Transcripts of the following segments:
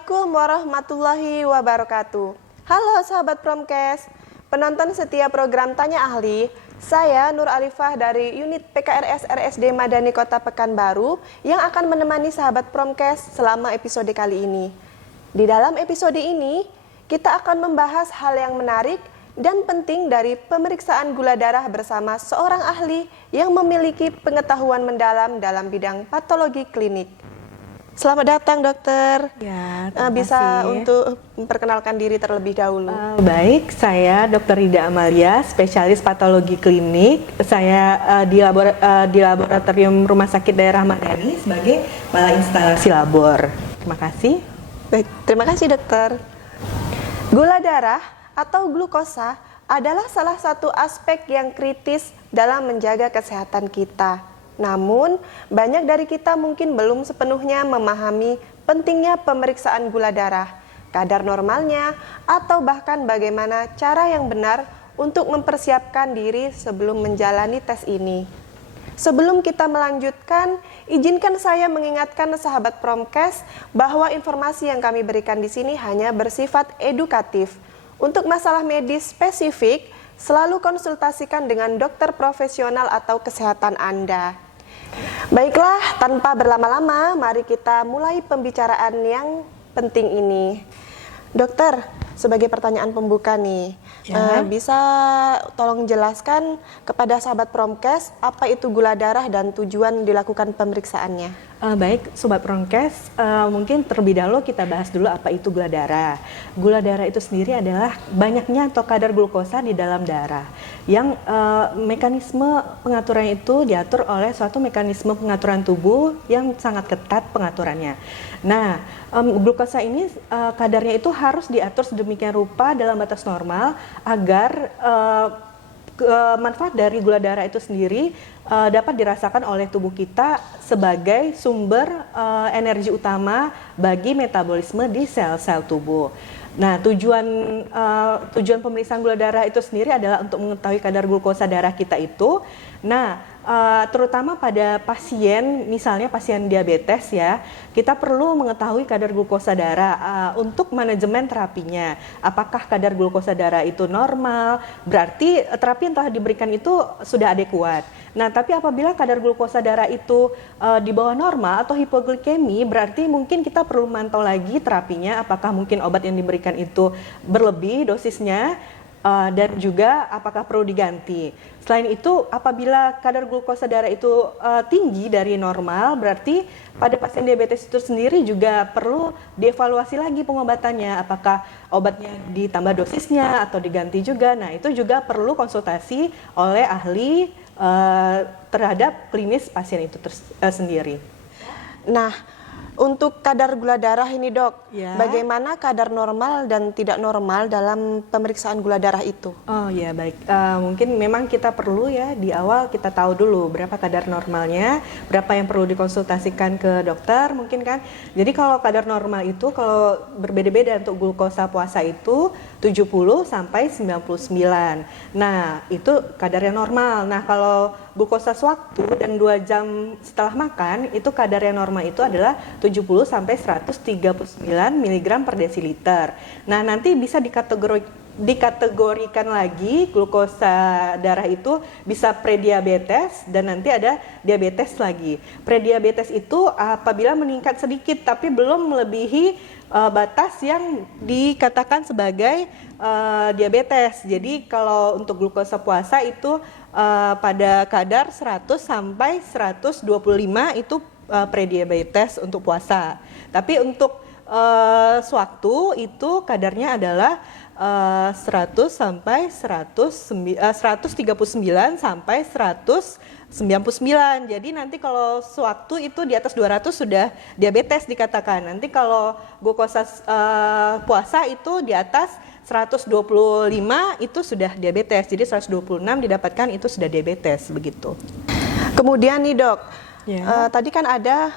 Assalamualaikum warahmatullahi wabarakatuh. Halo sahabat Promkes, penonton setia program Tanya Ahli. Saya Nur Alifah dari unit PKRS RSD Madani Kota Pekanbaru yang akan menemani sahabat Promkes selama episode kali ini. Di dalam episode ini, kita akan membahas hal yang menarik dan penting dari pemeriksaan gula darah bersama seorang ahli yang memiliki pengetahuan mendalam dalam bidang patologi klinik. Selamat datang dokter. Ya, Bisa untuk memperkenalkan diri terlebih dahulu. Baik, saya Dr. Rida Amalia, spesialis patologi klinik. Saya di Laboratorium Rumah Sakit Daerah Madani sebagai kepala instalasi labor. Terima kasih. Baik, terima kasih dokter. Gula darah atau glukosa adalah salah satu aspek yang kritis dalam menjaga kesehatan kita. Namun, banyak dari kita mungkin belum sepenuhnya memahami pentingnya pemeriksaan gula darah, kadar normalnya, atau bahkan bagaimana cara yang benar untuk mempersiapkan diri sebelum menjalani tes ini. Sebelum kita melanjutkan, izinkan saya mengingatkan sahabat Promkes bahwa informasi yang kami berikan di sini hanya bersifat edukatif. Untuk masalah medis spesifik, selalu konsultasikan dengan dokter profesional atau kesehatan Anda. Baiklah, tanpa berlama-lama, mari kita mulai pembicaraan yang penting ini. Dokter, sebagai pertanyaan pembuka nih, bisa tolong jelaskan kepada sahabat Promkes apa itu gula darah dan tujuan dilakukan pemeriksaannya? Baik, Sobat Promkes, mungkin terlebih dahulu kita bahas dulu apa itu gula darah. Gula darah itu sendiri adalah banyaknya atau kadar glukosa di dalam darah yang mekanisme pengaturannya itu diatur oleh suatu mekanisme pengaturan tubuh yang sangat ketat pengaturannya. Nah, glukosa ini kadarnya itu harus diatur sedemikian rupa dalam batas normal agar manfaat dari gula darah itu sendiri dapat dirasakan oleh tubuh kita sebagai sumber energi utama bagi metabolisme di sel-sel tubuh. Nah, tujuan pemeriksaan gula darah itu sendiri adalah untuk mengetahui kadar glukosa darah kita itu. Nah, terutama pada pasien, misalnya pasien diabetes ya, kita perlu mengetahui kadar glukosa darah untuk manajemen terapinya. Apakah kadar glukosa darah itu normal? Berarti terapi yang telah diberikan itu sudah adekuat. Nah, tapi apabila kadar glukosa darah itu di bawah normal atau hipoglikemi, berarti mungkin kita perlu mantau lagi terapinya. Apakah mungkin obat yang diberikan itu berlebih dosisnya? Dan juga apakah perlu diganti. Selain itu, apabila kadar glukosa darah itu tinggi dari normal, berarti pada pasien diabetes itu sendiri juga perlu dievaluasi lagi pengobatannya. Apakah obatnya ditambah dosisnya atau diganti juga. Nah, itu juga perlu konsultasi oleh ahli terhadap klinis pasien itu sendiri. Nah, untuk kadar gula darah ini dok, bagaimana kadar normal dan tidak normal dalam pemeriksaan gula darah itu? Oh ya baik, mungkin memang kita perlu ya di awal kita tahu dulu berapa kadar normalnya, berapa yang perlu dikonsultasikan ke dokter mungkin kan. Jadi kalau kadar normal itu kalau berbeda-beda untuk glukosa puasa itu 70 sampai 99. Nah, itu kadar yang normal. Nah, kalau glukosa sewaktu dan 2 jam setelah makan, itu kadar yang normal itu adalah 70 sampai 139 mg per desiliter. Nah, nanti bisa dikategorikan lagi glukosa darah itu bisa prediabetes dan nanti ada diabetes lagi. Prediabetes itu apabila meningkat sedikit tapi belum melebihi batas yang dikatakan sebagai diabetes. Jadi kalau untuk glukosa puasa itu pada kadar 100 sampai 125 itu prediabetes untuk puasa. Tapi untuk sewaktu itu kadarnya adalah 100 sampai 139 sampai 199. Jadi nanti kalau sewaktu itu di atas 200 sudah diabetes dikatakan. Nanti kalau glukosa puasa itu di atas 125 itu sudah diabetes. Jadi 126 didapatkan itu sudah diabetes begitu. Kemudian nih dok, tadi kan ada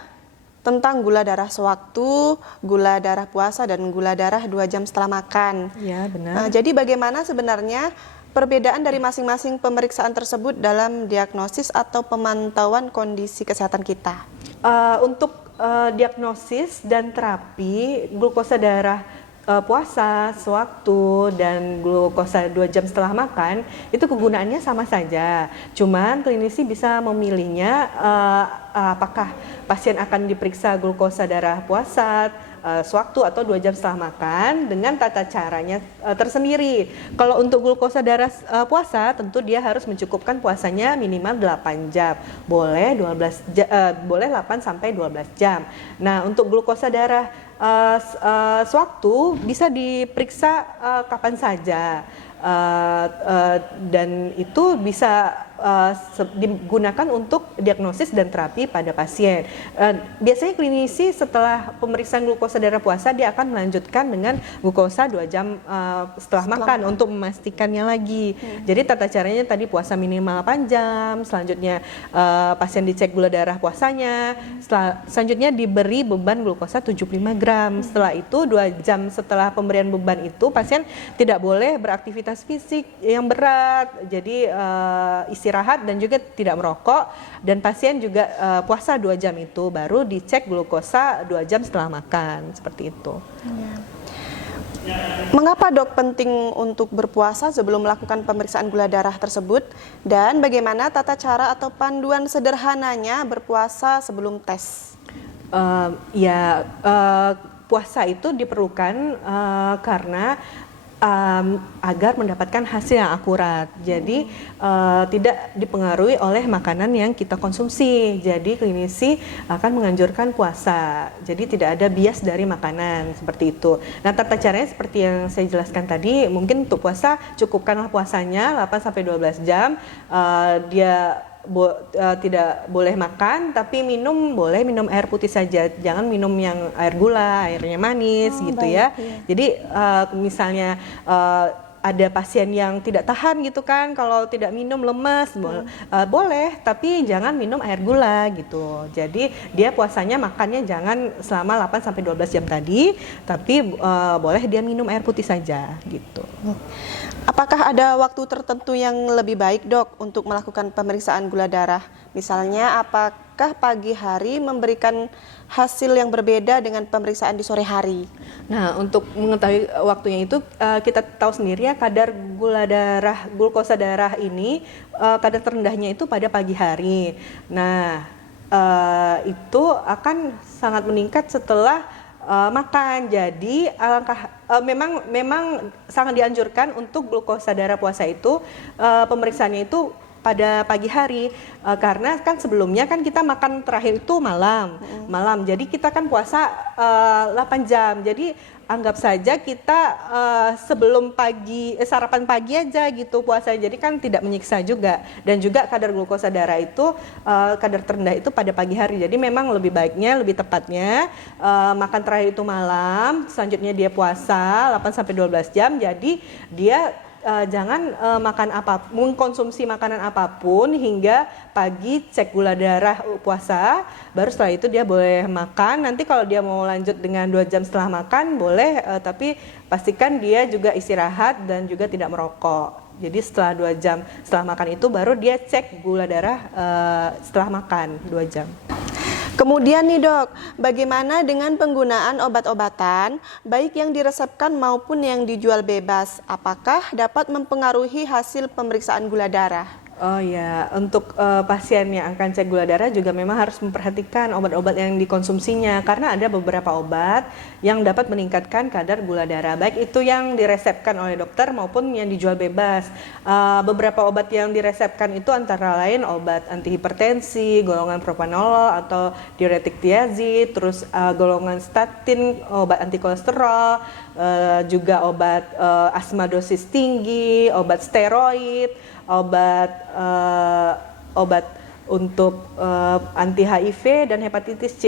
tentang gula darah sewaktu, gula darah puasa, dan gula darah 2 jam setelah makan. Ya, benar. Jadi bagaimana sebenarnya perbedaan dari masing-masing pemeriksaan tersebut dalam diagnosis atau pemantauan kondisi kesehatan kita? Untuk diagnosis dan terapi glukosa darah puasa sewaktu dan glukosa 2 jam setelah makan itu kegunaannya sama saja. Cuman klinisi bisa memilihnya apakah pasien akan diperiksa glukosa darah puasa sewaktu atau 2 jam setelah makan dengan tata caranya tersendiri. Kalau untuk glukosa darah puasa tentu dia harus mencukupkan puasanya minimal 8 jam. Boleh 8 sampai 12 jam. Nah, untuk glukosa darah sewaktu bisa diperiksa kapan saja. Dan itu bisa digunakan untuk diagnosis dan terapi pada pasien. Biasanya klinisi setelah pemeriksaan glukosa darah puasa dia akan melanjutkan dengan glukosa 2 jam setelah makan untuk memastikannya lagi. Jadi tata caranya tadi puasa minimal 8 jam, selanjutnya pasien dicek gula darah puasanya, selanjutnya diberi beban glukosa 75 gram. Setelah itu 2 jam setelah pemberian beban itu pasien tidak boleh beraktivitas fisik yang berat, jadi istirahat dan juga tidak merokok, dan pasien juga puasa 2 jam itu baru dicek glukosa 2 jam setelah makan, seperti itu. Mengapa dok penting untuk berpuasa sebelum melakukan pemeriksaan gula darah tersebut, dan bagaimana tata cara atau panduan sederhananya berpuasa sebelum tes? Puasa itu diperlukan karena agar mendapatkan hasil yang akurat. Jadi tidak dipengaruhi oleh makanan yang kita konsumsi. Jadi klinisi akan menganjurkan puasa. Jadi tidak ada bias dari makanan seperti itu. Nah, tata caranya seperti yang saya jelaskan tadi, mungkin untuk puasa cukupkanlah puasanya 8 sampai 12 jam. Dia tidak boleh makan, tapi boleh minum air putih saja, jangan minum yang air gula, airnya manis gitu ya. Jadi misalnya ada pasien yang tidak tahan gitu kan, kalau tidak minum lemas, boleh, tapi jangan minum air gula gitu. Jadi dia puasanya makannya jangan selama 8 sampai 12 jam tadi, tapi boleh dia minum air putih saja gitu. Apakah ada waktu tertentu yang lebih baik dok untuk melakukan pemeriksaan gula darah? Misalnya apakah pagi hari memberikan hasil yang berbeda dengan pemeriksaan di sore hari? Nah, untuk mengetahui waktunya itu kita tahu sendiri ya, kadar glukosa darah ini kadar terendahnya itu pada pagi hari. Nah, itu akan sangat meningkat setelah makan. Jadi memang sangat dianjurkan untuk glukosa darah puasa itu pemeriksaannya itu pada pagi hari, karena kan sebelumnya kan kita makan terakhir itu malam. Jadi kita kan puasa 8 jam. Jadi anggap saja kita sebelum sarapan pagi aja gitu puasa. Jadi kan tidak menyiksa juga. Dan juga kadar glukosa darah itu kadar terendah itu pada pagi hari. Jadi memang lebih tepatnya makan terakhir itu malam, selanjutnya dia puasa 8 sampai 12 jam. Jadi dia jangan mengkonsumsi makanan apapun hingga pagi, cek gula darah puasa, baru setelah itu dia boleh makan. Nanti kalau dia mau lanjut dengan 2 jam setelah makan boleh, tapi pastikan dia juga istirahat dan juga tidak merokok. Jadi setelah 2 jam setelah makan itu baru dia cek gula darah setelah makan 2 jam. Kemudian nih dok, bagaimana dengan penggunaan obat-obatan, baik yang diresepkan maupun yang dijual bebas? Apakah dapat mempengaruhi hasil pemeriksaan gula darah? Oh ya, untuk pasien yang akan cek gula darah juga memang harus memperhatikan obat-obat yang dikonsumsinya, karena ada beberapa obat yang dapat meningkatkan kadar gula darah, baik itu yang diresepkan oleh dokter maupun yang dijual bebas. Beberapa obat yang diresepkan itu antara lain obat antihipertensi, golongan propranolol atau diuretik tiazid, terus golongan statin, obat anti kolesterol, juga obat asma dosis tinggi, obat steroid, obat untuk anti HIV dan hepatitis C,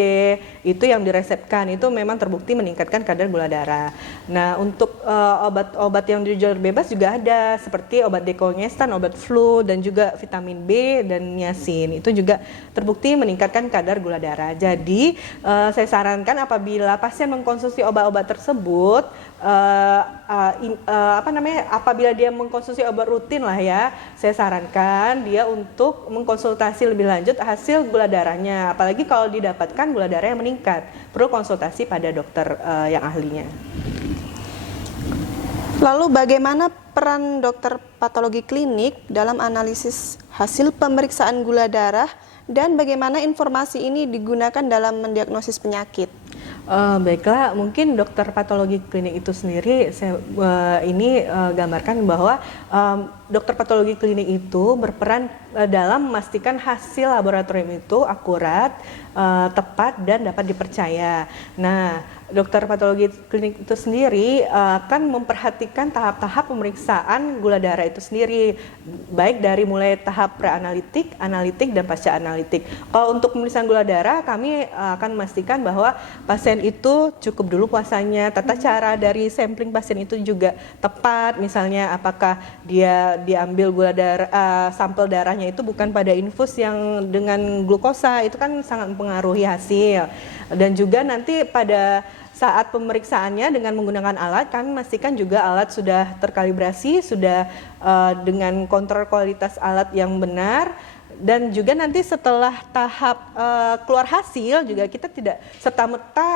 itu yang diresepkan itu memang terbukti meningkatkan kadar gula darah. Nah, untuk obat-obat yang dijual bebas juga ada, seperti obat dekongestan, obat flu, dan juga vitamin B dan niacin, itu juga terbukti meningkatkan kadar gula darah. Jadi saya sarankan apabila pasien mengkonsumsi obat-obat tersebut, apabila dia mengkonsumsi obat rutin lah ya, saya sarankan dia untuk mengkonsultasi konfirmasi lebih lanjut hasil gula darahnya. Apalagi kalau didapatkan gula darah yang meningkat, perlu konsultasi pada dokter yang ahlinya. Lalu bagaimana peran dokter patologi klinik dalam analisis hasil pemeriksaan gula darah dan bagaimana informasi ini digunakan dalam mendiagnosis penyakit? Baiklah, mungkin dokter patologi klinik itu sendiri saya gambarkan bahwa dokter patologi klinik itu berperan dalam memastikan hasil laboratorium itu akurat, tepat dan dapat dipercaya. Nah, dokter patologi klinik itu sendiri akan memperhatikan tahap-tahap pemeriksaan gula darah itu sendiri, baik dari mulai tahap preanalitik, analitik dan pasca analitik. Kalau untuk pemeriksaan gula darah, kami akan memastikan bahwa pasien itu cukup dulu puasanya, tata cara dari sampling pasien itu juga tepat, misalnya apakah dia diambil gula darah, sampel darahnya itu bukan pada infus yang dengan glukosa, itu kan sangat mempengaruhi hasil. Dan juga nanti pada saat pemeriksaannya dengan menggunakan alat, kami memastikan juga alat sudah terkalibrasi, sudah dengan kontrol kualitas alat yang benar. Dan juga nanti setelah tahap keluar hasil juga kita tidak serta-merta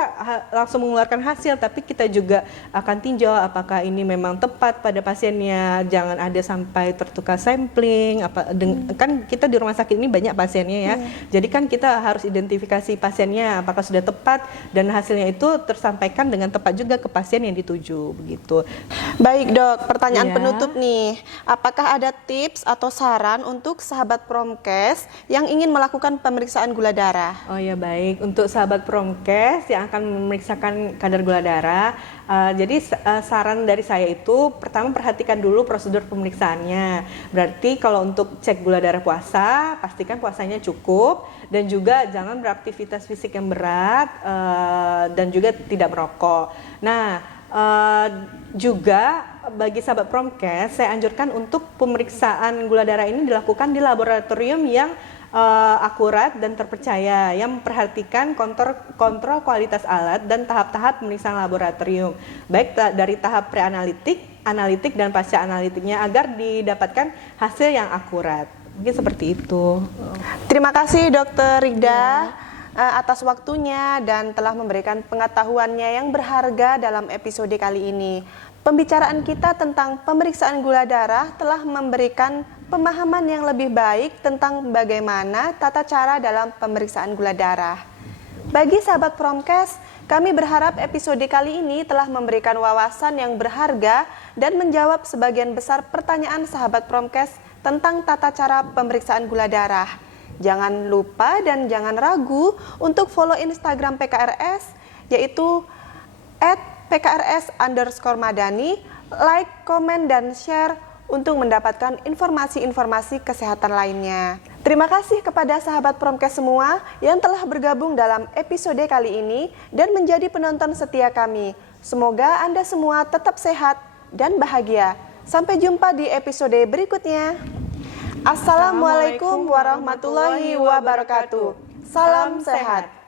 langsung mengeluarkan hasil, tapi kita juga akan tinjau apakah ini memang tepat pada pasiennya, jangan ada sampai tertukar sampling. Kan kita di rumah sakit ini banyak pasiennya ya, jadi kan kita harus identifikasi pasiennya apakah sudah tepat dan hasilnya itu tersampaikan dengan tepat juga ke pasien yang dituju, begitu. Baik dok, pertanyaan penutup nih, apakah ada tips atau saran untuk sahabat Promkes yang ingin melakukan pemeriksaan gula darah? Oh ya baik, untuk sahabat Promkes yang akan memeriksakan kadar gula darah, jadi saran dari saya itu pertama perhatikan dulu prosedur pemeriksaannya. Berarti kalau untuk cek gula darah puasa, pastikan puasanya cukup dan juga jangan beraktivitas fisik yang berat dan juga tidak merokok. Nah, juga bagi sahabat Promkes, saya anjurkan untuk pemeriksaan gula darah ini dilakukan di laboratorium yang akurat dan terpercaya, yang memperhatikan kontrol kualitas alat dan tahap-tahap pemeriksaan laboratorium, baik dari tahap preanalitik, analitik dan pasca analitiknya, agar didapatkan hasil yang akurat. Mungkin seperti itu. Terima kasih Dokter Rigda atas waktunya dan telah memberikan pengetahuannya yang berharga dalam episode kali ini. Pembicaraan kita tentang pemeriksaan gula darah telah memberikan pemahaman yang lebih baik tentang bagaimana tata cara dalam pemeriksaan gula darah. Bagi sahabat Promkes, kami berharap episode kali ini telah memberikan wawasan yang berharga dan menjawab sebagian besar pertanyaan sahabat Promkes tentang tata cara pemeriksaan gula darah. Jangan lupa dan jangan ragu untuk follow Instagram PKRS, yaitu @PKRS_Madani, like, komen, dan share untuk mendapatkan informasi-informasi kesehatan lainnya. Terima kasih kepada sahabat Promkes semua yang telah bergabung dalam episode kali ini dan menjadi penonton setia kami. Semoga Anda semua tetap sehat dan bahagia. Sampai jumpa di episode berikutnya. Assalamualaikum warahmatullahi wabarakatuh. Salam sehat.